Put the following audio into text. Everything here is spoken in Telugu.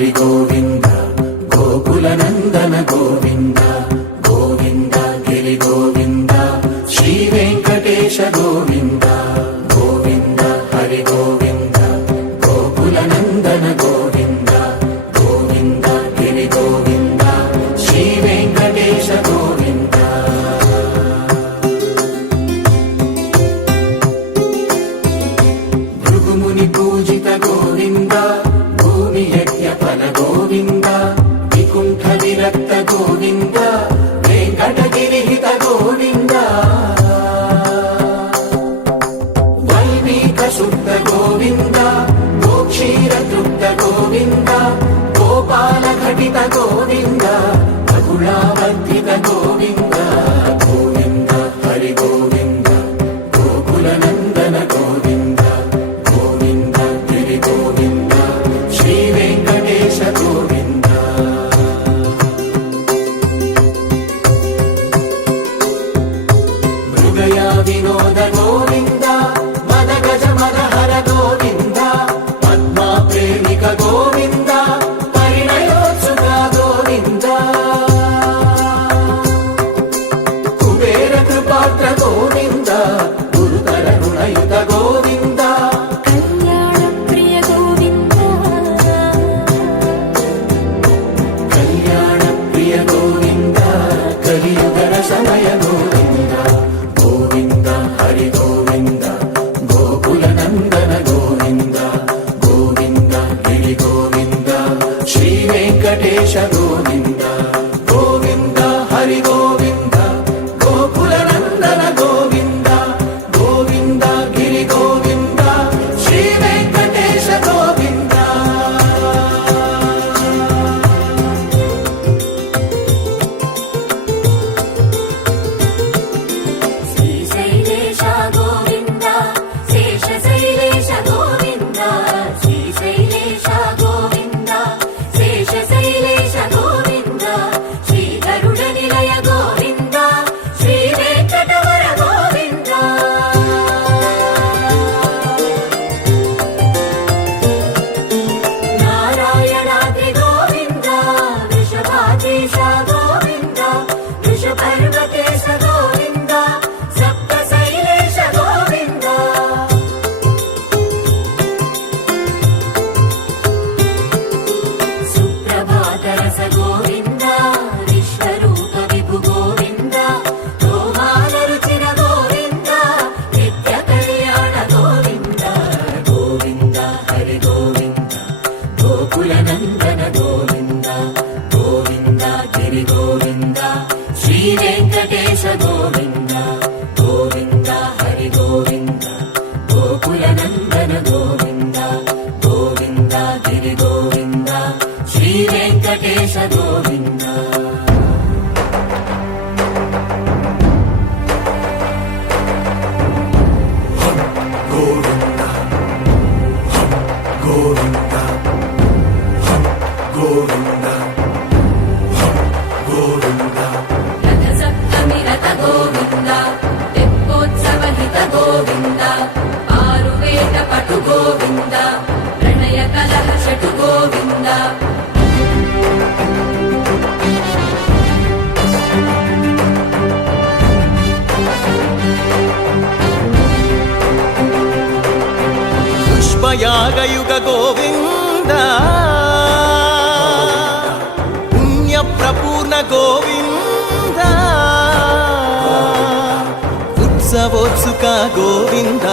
హరి గోవింద గోకుల నందన గోవింద గోవింద గిరి గోవింద శ్రీ వెంకటేశ గోవింద గోవింద హరి గోవింద గోకుల నందన గోవింద గోవింద గిరి గోవింద శ్రీ వెంకటేశ గోవింద భృగుముని పూజిత గోవింద భూమి యజ్ఞ ఫల గోవింద వికుంఠ విరక్త గోవింద వెంకటగిరిహిత గోవింద వైదిక శుద్ధ గోవింద గోక్షీర తృప్త గోవింద గోపాల ఘటిత గోవింద బహుళావర్ధిత గోవింద గోవింద హరి గోవింద గోకుల నందన గోవింద గోవింద గిరి గోవింద శ్రీ వెంకటేశ గోవింద మృగయా వినోద గోవింద మద గజ మద హర గోవింద పద్మా ప్రేమిక గోవింద పరిణయోత్సుక గోవింద కుబేర కృపాత్ర గోవింద గురుతర రుణయుత గోవింద కళ్యాణ ప్రియ గోవింద కళ్యాణ ప్రియ గోవింద కలియుగర సమయ గోవింద గోవింద హరి గోవింద గోకుల నందన గోవింద గోవింద గిరి గోవింద శ్రీ వెంకటేశ గోవింద గోవింద హరి గోవింద గోకుల నందన గోవింద గోవింద గిరి గోవింద శ్రీ వెంకటేశ గోవింద శ్రీశైలేశ గోవింద శేషశైలేశ గోవింద శ్రీశైలేశ గోవింద శేషశైలేశ గోవింద శ్రీ గరుడ నిలయ గోవింద శ్రీ వెంకటవర గోవింద నారాయణాద్రి గోవింద వృషభాద్రీశ గోవింద వృషపర్వతేశ గోవింద సప్తశైలేశ గోవింద సుప్రభాతరస గోవింద విశ్వరూప విభు గోవింద గోమాల రుచిర గోవింద నిత్య కళ్యాణ గోవింద గోవింద హరి గోవింద గోకుల నందన గోవింద గోవింద గిరి గోవింద శ్రీ వెంకటేశ గోవింద గోవింద హరి గోవింద గోకుల నందన గోవింద గోవింద గిరి గోవింద శ్రీ వెంకటేశ గోవింద గోవింద గోవింద గోవింద గోవింద రథ సప్తమి రథ గోవింద తెప్పోత్సవ హిత గోవింద ఆరువేద పటు గోవింద ప్రణయ కలహ షటు గోవింద పుష్పయాగయుగ గోవింద పుణ్య ప్రపూర్ణ గోవింద ఉత్సవోత్సుక గోవింద